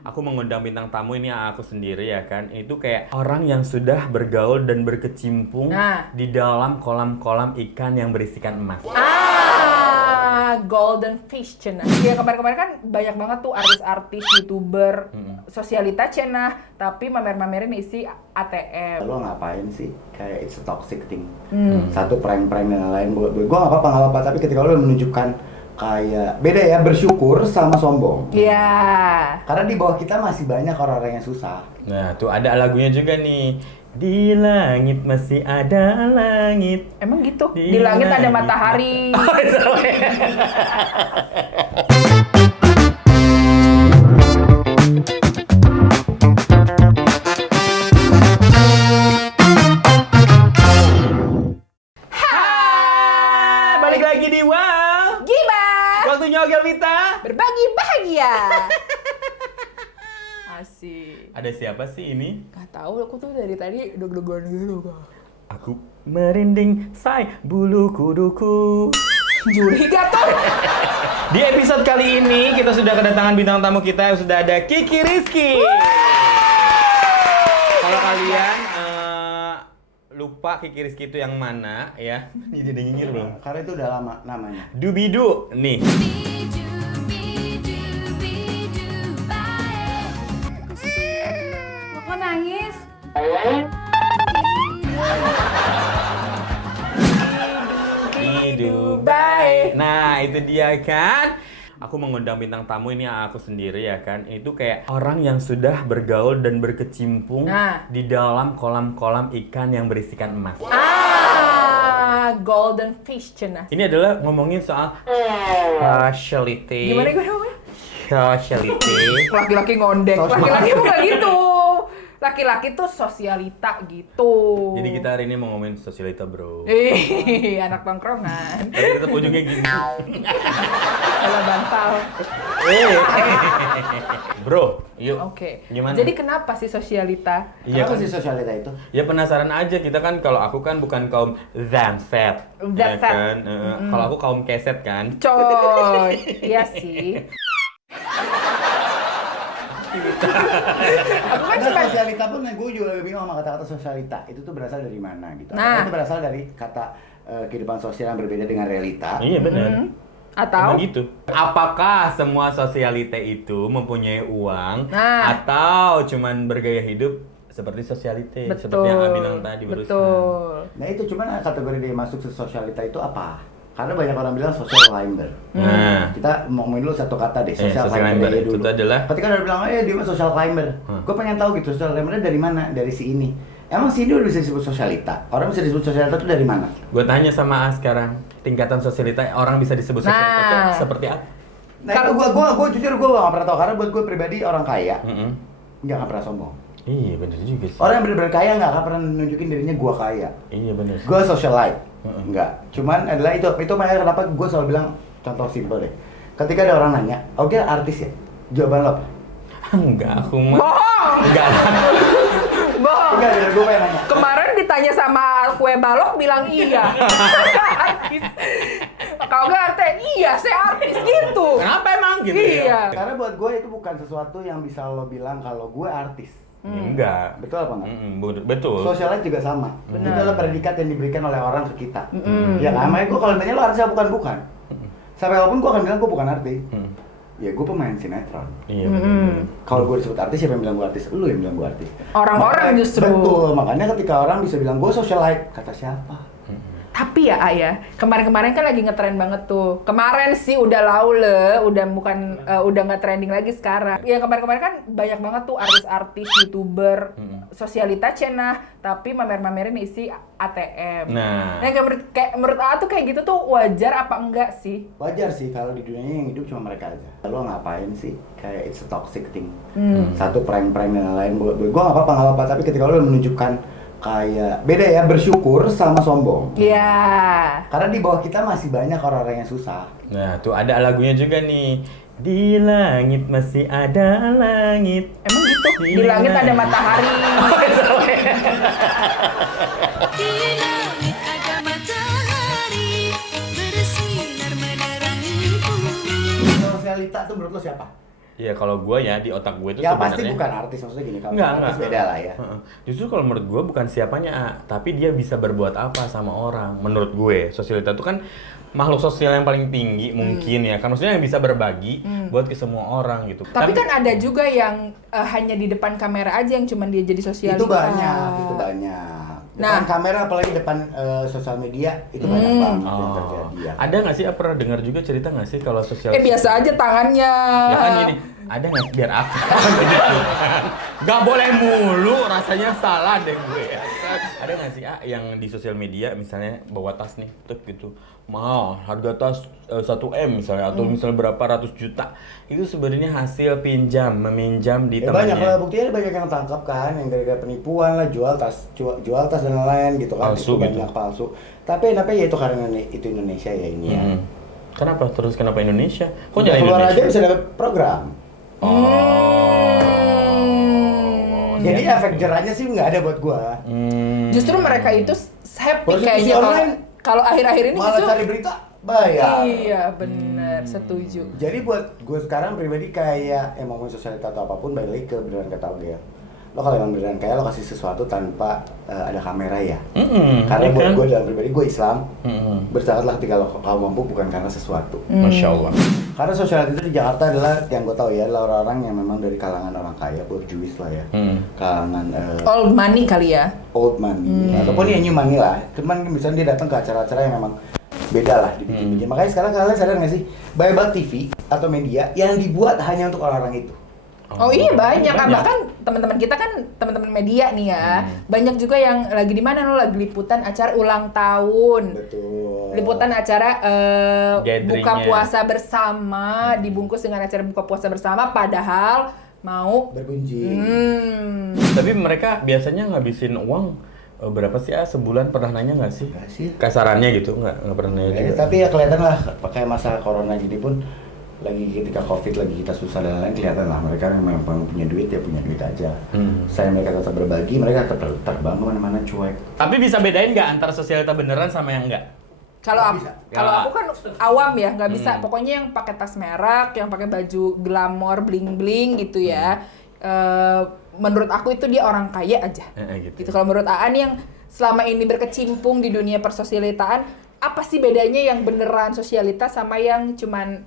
Aku mengundang bintang tamu ini aku sendiri ya kan. Itu kayak orang yang sudah bergaul dan berkecimpung di dalam kolam-kolam ikan yang berisikan emas. Golden Fish cenah. Ya kemarin-kemarin kan banyak banget tuh artis-artis, YouTuber, sosialita cenah, tapi mamer-mamerin isi ATM. Lo ngapain sih? Kayak it's a toxic thing. Satu prank-prank dan lain-lain. Gue nggak apa-apa, tapi ketika lo menunjukkan kayak beda ya, bersyukur sama sombong. Iya. Karena di bawah kita masih banyak orang-orang yang susah. Nah, tuh ada lagunya juga nih. Di langit masih ada langit. Emang gitu? Di langit ada matahari. Hai, balik lagi di Wow. Gibah. Waktunya Ogel Vita. Berbagi bahagia. Asik. Ada siapa sih ini? Gak tahu, aku tuh dari tadi deg-degan gitu kak. Aku merinding, say bulu kuduku. Juri gak tuh? Di episode kali ini kita sudah kedatangan bintang tamu kita yang sudah ada Kiki Rizky. Kalau kalian lupa Kiki Rizky itu yang mana ya? Ini jadi nyinyir belum? Karena itu udah lama namanya. Dubidu nih. Lo kok nangis? Dubai. Nah, itu dia kan. Aku mengundang bintang tamu ini aku sendiri ya kan. Itu kayak orang yang sudah bergaul dan berkecimpung di dalam kolam-kolam ikan yang berisikan emas. Golden Fish cenah. Ini adalah ngomongin soal sociality. Gimana gue namanya? Sociality. Laki-laki ngondek. Laki-laki bukan gitu. Laki-laki tuh sosialita gitu. Jadi kita hari ini mau ngomongin sosialita, bro. Anak tongkrongan. Tapi tetap ujungnya gini. Salah bantal. Bro, yuk. Oke. Gimana? Jadi kenapa sih sosialita? Iya Apa kan? sih sosialita itu? Ya penasaran aja kita kan, kalau aku kan bukan kaum Zanset. Ya Zanset. kan? Kalau aku kaum keset kan. Coy. Iya sih. Aku kan Ada cuma sosialita pun, gue juga lebih bingung sama kata-kata sosialita. Itu tuh berasal dari mana gitu? Nah. Apakah itu berasal dari kata kehidupan sosial yang berbeda dengan realita? Iya benar. atau Emang gitu. Apakah semua sosialite itu mempunyai uang Nah. atau cuman bergaya hidup seperti sosialite? betul. Seperti yang Abi bilang tadi barusan. Betul. Nah itu cuman kategori dia masuk ke sosialita itu apa? Karena banyak orang bilang social climber. Nah, Kita mau ngomongin dulu satu kata deh, social social climber climber aja dulu. itu adalah Ketika ada bilang, dia mah social climber. Gue pengen tahu gitu, social climbernya dari mana? Dari si ini. Emang si ini udah bisa disebut sosialita? Orang bisa disebut sosialita itu dari mana? gue tanya sama A sekarang, tingkatan sosialita orang bisa disebut sosialita itu Nah. seperti apa? Nah itu gue jujur gue gak pernah tahu. Karena buat gue pribadi orang kaya nggak pernah sombong. Iya bener juga sih. Orang yang benar-benar kaya nggak akan pernah nunjukin dirinya gue kaya. Iya bener. Gue socialite. Enggak. Cuman adalah itu makanya kenapa gue selalu bilang contoh simpel deh. Ketika ada orang nanya, oke artis ya? Jawaban lo apa? Enggak, aku mah. Bohong. Enggak. Bohong. Enggak, gue pengen nanya. Kemarin ditanya sama kue balok bilang iya. Artis. Kalau nggak artis, iya saya artis gitu. Kenapa emang gitu Iya. ya? Karena buat gue itu bukan sesuatu yang bisa lo bilang kalau gue artis. Enggak. Betul apa enggak? Betul. Socialite juga sama. Benar. Itu adalah predikat yang diberikan oleh orang ke kita. Ya kan? Makanya gue kalau nanya lo artis apa bukan? Sampai walaupun gue akan bilang gue bukan artis. Ya gue pemain sinetron. Iya bener. Kalau gue disebut artis, siapa yang bilang gue artis? Lu yang bilang gue artis. Orang-orang justru. Betul, makanya ketika orang bisa bilang gue socialite, kata siapa? Tapi ya Ayah, kemarin-kemarin kan lagi ngetren banget tuh. Kemarin sih udah laule, udah bukan udah nggak trending lagi sekarang. Ya kemarin-kemarin kan banyak banget tuh artis-artis, YouTuber, sosialita cenah, tapi mamer-mamerin isi ATM. Nah. Kayak menurut A tuh kayak gitu tuh wajar apa enggak sih? Wajar sih kalau di dunia yang hidup cuma mereka aja. Lo ngapain sih? Kayak it's a toxic thing. Satu prank-prank dan lain-lain. Gue nggak apa-apa. Tapi ketika lo menunjukkan kayak beda ya, bersyukur sama sombong. Iya. Karena di bawah kita masih banyak orang-orang yang susah. Nah, tuh ada lagunya juga nih. Di langit masih ada langit. Emang gitu? Di langit ada matahari. Di langit ada matahari bersinar menerangi bumi. Sosialita tuh menurut lo siapa? Iya, kalau gue ya di otak gue itu Ya sebenarnya pasti bukan artis, maksudnya gini, kalau Enggak, artis beda lah ya. Heeh. Justru kalau menurut gue bukan siapanya, tapi dia bisa berbuat apa sama orang. Menurut gue, sosialita itu kan makhluk sosial yang paling tinggi mungkin ya. Kan maksudnya yang bisa berbagi buat ke semua orang gitu. Tapi kan ada juga yang hanya di depan kamera aja yang cuman dia jadi sosialita. Itu banyak. Depan kamera apalagi depan sosial media itu banyak banget yang terjadi ya. Ada nggak sih, pernah dengar juga cerita nggak sih kalau sosial? Biasa aja tangannya. Ya kan gini, ada nggak sih biar aku? Gak boleh mulu, rasanya salah deh gue ya. Ada nggak sih yang di sosial media misalnya bawa tas nih, tuk gitu, harga tas 1M misalnya atau misalnya berapa ratus juta, itu sebenarnya hasil meminjam di temannya. Banyak lah, buktinya banyak yang tangkap kan, yang gara-gara penipuan lah, jual tas dan lain-lain gitu kan, Palsu itu gitu. banyak palsu. Tapi kenapa ya itu karena itu Indonesia ya ini ya. Kenapa Indonesia? Kok Udah jadi keluar Indonesia? aja bisa dapat program. Jadi efek jerahnya sih nggak ada buat gua. Justru mereka itu happy Prostitusi kayaknya online kalau akhir-akhir ini malah justru cari berita bayar. Iya, bener, setuju. Jadi buat gue sekarang pribadi kayak mau sosialita atau apapun, balik lagi ke beneran kata gue ya. Lo kalau emang beneran kaya, lo kasih sesuatu tanpa ada kamera ya. Karena ya buat kan? gue dalam pribadi, gue Islam, berzakarlah ketika lo kamu mampu, bukan karena sesuatu. Masya Allah. Karena sosialita itu di Jakarta adalah, yang gue tahu ya, adalah orang-orang yang memang dari kalangan orang kaya, bourgeois lah ya. Kalangan Old money kali ya. old money, ataupun ya new money lah. Cuman misalnya dia datang ke acara-acara yang memang beda lah dibikin-bikin. Makanya sekarang kalian sadar nggak sih, banyak banget TV atau media yang dibuat hanya untuk orang-orang itu. Oh iya banyak. Bahkan teman-teman kita kan teman-teman media nih ya, banyak juga yang lagi di mana lo lagi liputan acara ulang tahun. Betul. Liputan acara Gatheringnya. buka puasa bersama, dibungkus dengan acara buka puasa bersama, padahal mau Bergunjing. Tapi mereka biasanya ngabisin uang berapa sih sebulan, pernah nanya nggak sih? Nggak sih. Kasarannya gitu, nggak pernah nanya juga. Tapi ya kelihatan lah, pakai masa corona gini pun, lagi ketika covid lagi kita susah dan lain-lain, kelihatan lah mereka memang punya duit ya punya duit aja. Saya mereka tetap berbagi, mereka tetap terbang kemana-mana cuek. Tapi bisa bedain nggak antara sosialita beneran sama yang enggak? Kalau Bisa. aku kan awam ya, nggak bisa. Pokoknya yang pakai tas merek, yang pakai baju glamor, bling bling gitu ya. Menurut aku itu dia orang kaya aja. Gitu. Kalau menurut Aan yang selama ini berkecimpung di dunia persosialitaan, apa sih bedanya yang beneran sosialita sama yang cuman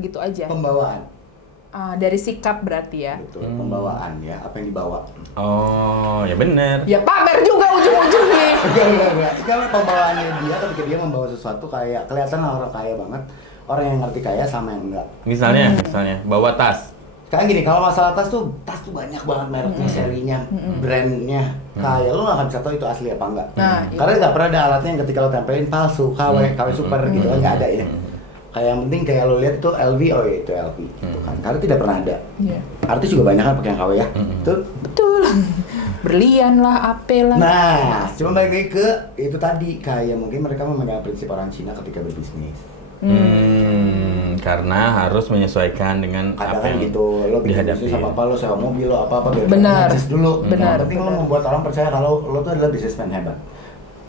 gitu aja? Pembawaan. Dari sikap berarti ya. Betul, pembawaan ya, apa yang dibawa. Oh, ya bener. Ya pamer juga ujung-ujungnya. Enggak. Kalau pembawaannya dia, ketika dia membawa sesuatu kayak kelihatan lah orang kaya banget. Orang yang ngerti kaya sama yang enggak. Misalnya bawa tas. Kayak gini, kalau masalah tas tuh banyak banget mereknya, serinya, brandnya. Kayak lo nggak akan bisa tahu itu asli apa enggak. Nah, Karena nggak pernah ada alatnya yang ketika lo tempelin palsu, KW super gitu kan nggak ada ya. Kayak yang penting kayak lo lihat itu LV, oh ya itu LV gitu kan. Karena tidak pernah ada. Iya. Artis juga banyak kan pakai yang KW ya. Betul. Berlian lah, AP lah. Nah, cuma balik lagi ke itu tadi, kayak mungkin mereka memegang prinsip orang Cina ketika berbisnis. Karena harus menyesuaikan dengan Kadang apa kan yang gitu, lo bikin dihadapi. bisnis apa-apa, lo sewa mobil, lo apa-apa, biar Benar. bisnis dulu. Benar, Yang penting lo benar. membuat orang percaya kalau lo tuh adalah businessman hebat.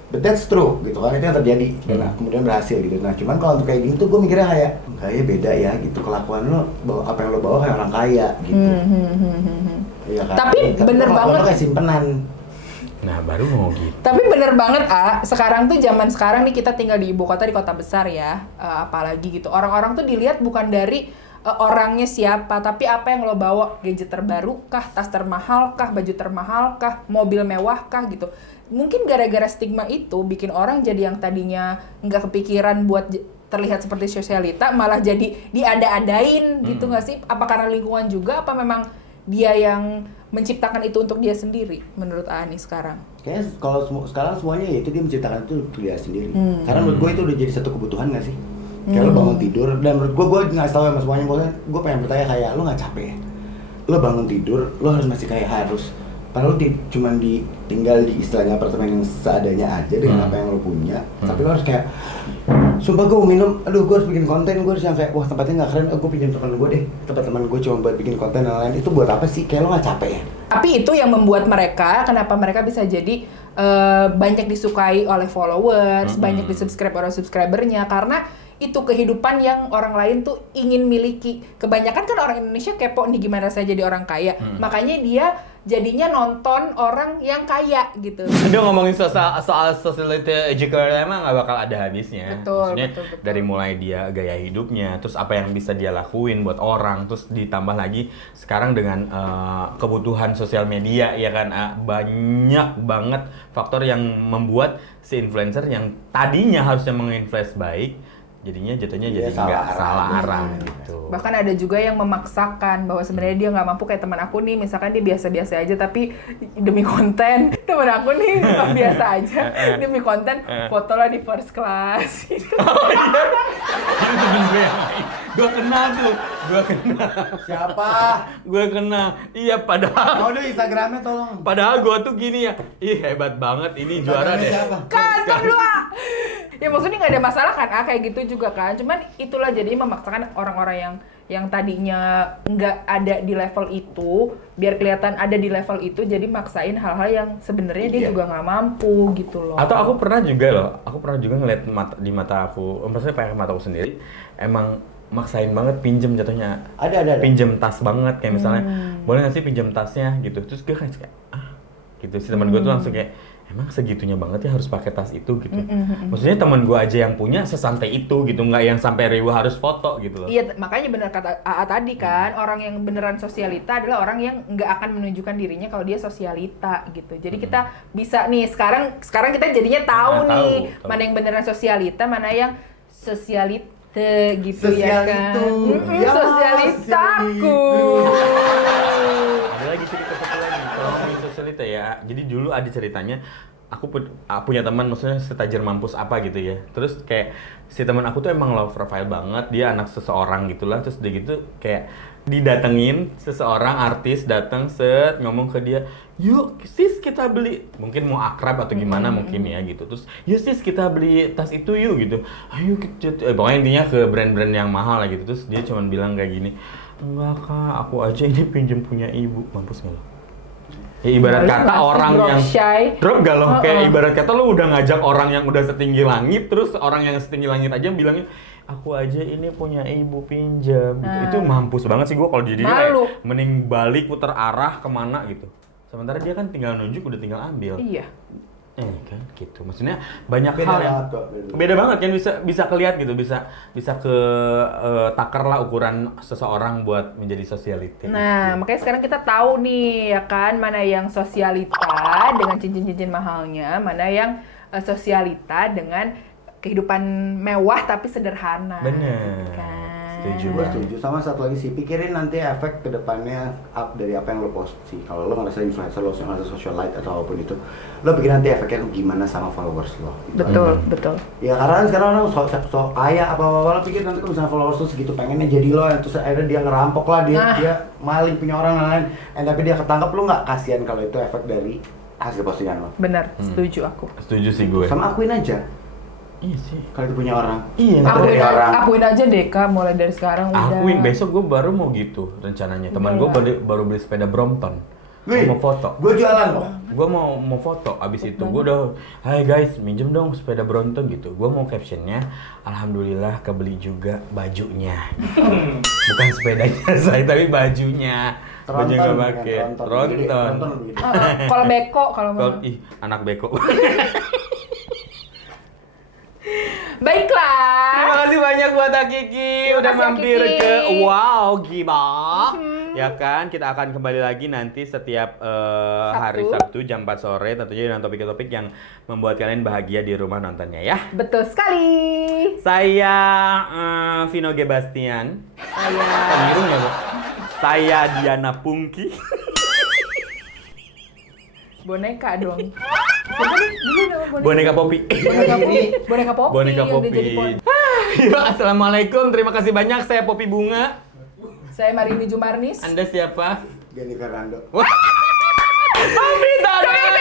But that's true, gitu kan, itu yang terjadi, dan kemudian berhasil gitu. Nah, cuman kalau untuk kayak gini tuh gue mikirnya kayak, kayaknya beda ya gitu, kelakuan lo, apa yang lo bawa kayak orang kaya gitu. Iya kan? Tapi bener kelakuan banget. lo kayak simpenan. Nah, baru mau gitu. Tapi bener banget, sekarang tuh zaman sekarang nih kita tinggal di ibu kota, di kota besar ya, apalagi gitu. Orang-orang tuh dilihat bukan dari orangnya siapa, tapi apa yang lo bawa, gadget terbaru kah, tas termahal kah, baju termahal kah, mobil mewah kah gitu. Mungkin gara-gara stigma itu bikin orang jadi yang tadinya nggak kepikiran buat terlihat seperti sosialita, malah jadi diada-adain gitu nggak sih? Apa karena lingkungan juga, apa memang dia yang menciptakan itu untuk dia sendiri menurut Ani sekarang? Kayaknya kalau sekarang semuanya ya itu dia menciptakan itu untuk dia sendiri. Karena menurut gue itu udah jadi satu kebutuhan nggak sih? Kayak lo bangun tidur, dan menurut gue nggak tahu sama semuanya, gue pengen bertanya kayak lo nggak capek ya? Lo bangun tidur, lo harus masih kayak harus Padahal cuman tinggal di istilahnya apartemen yang seadanya aja dengan apa yang lo punya. Tapi lo harus kayak, sumpah gue mau minum, aduh gue harus bikin konten, gue harus yang kayak, wah tempatnya nggak keren, gue pinjam teman gue deh, tempat teman gue cuma buat bikin konten dan lain-lain. Itu buat apa sih? Kayak lo nggak capek ya? Tapi itu yang membuat mereka, kenapa mereka bisa jadi banyak disukai oleh followers, banyak disubscribe oleh subscribernya, karena itu kehidupan yang orang lain tuh ingin miliki. Kebanyakan kan orang Indonesia kepo nih gimana saya jadi orang kaya. Makanya dia jadinya nonton orang yang kaya gitu. Aduh, ngomongin soal sociality educator emang nggak bakal ada habisnya. Betul, Maksudnya betul. dari mulai dia gaya hidupnya, terus apa yang bisa dia lakuin buat orang, terus ditambah lagi sekarang dengan kebutuhan sosial media ya kan, banyak banget faktor yang membuat si influencer yang tadinya harusnya menginfluence baik, jadinya jatuhnya jadi nggak salah arah gitu. Bahkan ada juga yang memaksakan bahwa sebenarnya dia nggak mampu, kayak teman aku nih, misalkan dia biasa-biasa aja tapi demi konten, teman aku nih biasa aja demi konten foto lah di first class gitu. Gue kenal tuh, Siapa? gue kenal. Iya, padahal Mau deh Instagramnya tolong. padahal gue tuh gini ya, ih hebat banget ini juara deh. Siapa? Kan lu ya maksudnya nggak ada masalah kan, kayak gitu juga kan. Cuman itulah jadi memaksakan orang-orang yang tadinya nggak ada di level itu, biar kelihatan ada di level itu, jadi maksain hal-hal yang sebenarnya dia juga nggak mampu gitu loh. Atau aku pernah juga ngeliat di mata aku, maksudnya pakai mata aku sendiri, emang maksain banget pinjem jatuhnya. Ada. Pinjem tas banget, kayak misalnya, boleh nggak sih pinjem tasnya gitu. Terus gue kayak gitu. Si teman gue tuh langsung kayak, emang segitunya banget ya harus pakai tas itu gitu. Maksudnya teman gue aja yang punya sesantai itu gitu, nggak yang sampai ribu harus foto gitu loh. Iya, makanya benar kata AA tadi kan, orang yang beneran sosialita adalah orang yang nggak akan menunjukkan dirinya kalau dia sosialita gitu. Jadi kita bisa nih, sekarang kita jadinya tahu nih, tahu. mana yang beneran sosialita, mana yang sosialite gitu ya kan. Sosialitu. Ya, Sosialitaku. Ada lagi cerita satu lagi kalau ngomongin sosialita ya. Jadi dulu ada ceritanya, aku punya teman, maksudnya setajir mampus apa gitu ya. Terus kayak si teman aku tuh emang low profile banget, dia anak seseorang gitulah. Terus dia gitu kayak didatengin seseorang artis, datang ngomong ke dia, yuk sis kita beli, mungkin mau akrab atau gimana mungkin ya gitu. Terus yuk sis kita beli tas itu yuk gitu. Ayo kita, pokoknya intinya ke brand-brand yang mahal lah gitu. Terus dia cuma bilang kayak gini, enggak kak, aku aja ini pinjem punya ibu. Mampus nggak lo? Ya ibarat kata orang yang drop gak lo? Kayak ibarat kata lo udah ngajak orang yang udah setinggi langit, terus orang yang setinggi langit aja bilangnya, aku aja ini punya ibu pinjam gitu. Itu mampus banget sih gue kalau jadi kayak mending balik putar arah kemana gitu. Sementara dia kan tinggal nunjuk, udah tinggal ambil. Iya. Kan gitu. Maksudnya banyak Beda hal yang banget kok, beda banget kan, bisa kelihat gitu, bisa ke takar lah ukuran seseorang buat menjadi sosialita. Nah, makanya sekarang kita tahu nih ya kan, mana yang sosialita dengan cincin-cincin mahalnya, mana yang sosialita dengan kehidupan mewah tapi sederhana. Bener. Kan? Setuju Gue banget. setuju. Sama satu lagi sih, pikirin nanti efek kedepannya up dari apa yang lo post sih. Kalau lo ngerasa influencer, lo ngerasa socialite atau apapun itu, lo pikir nanti efeknya gimana sama followers lo. Betul. Ya karena sekarang orang so kaya apa-apa, lo pikir nanti kalau misalnya followers lo segitu pengennya jadi lo, terus akhirnya dia ngerampok lah, dia maling punya orang lain, tapi dia ketangkap, lo nggak kasihan kalau itu efek dari hasil postingan lo. Benar, setuju aku. Setuju sih gue. Sama akuin aja. Iya sih. Kalau itu punya orang. Iya. Akuin aja deh Kak, mulai dari sekarang udah. Akuin, besok gue baru mau gitu rencananya. Teman gue baru beli sepeda Brompton. Gue mau foto. Gue jualan loh. Gue mau foto. Abis itu gue udah, hai guys, minjem dong sepeda Brompton gitu. Gue mau captionnya, alhamdulillah kebeli juga bajunya. Bukan sepedanya saya, tapi bajunya. Baju nggak pakai. Tronton. Kalau beko, kalau mau. Ih, anak beko. Baiklah. Terima kasih banyak buat Akiki udah kasih, mampir Akiki. ke Wow Gibah. Ya kan, kita akan kembali lagi nanti setiap hari Sabtu jam 4 sore, tentunya dengan topik-topik yang membuat kalian bahagia di rumah nontonnya ya. Betul sekali. Saya Vino G. Bastian. Mirung ya, Bu? Saya Diana Pungki. Boneka dong. Siapa nih? Dulu nama Boneka Popi. Boneka Popi. Boneka yang udah jadi Popi. Yuk, assalamualaikum. Terima kasih banyak. Saya Popi Bunga. Saya Marini Jumarnis. Anda siapa? Jenny Fernando. Wah. Minta maaf.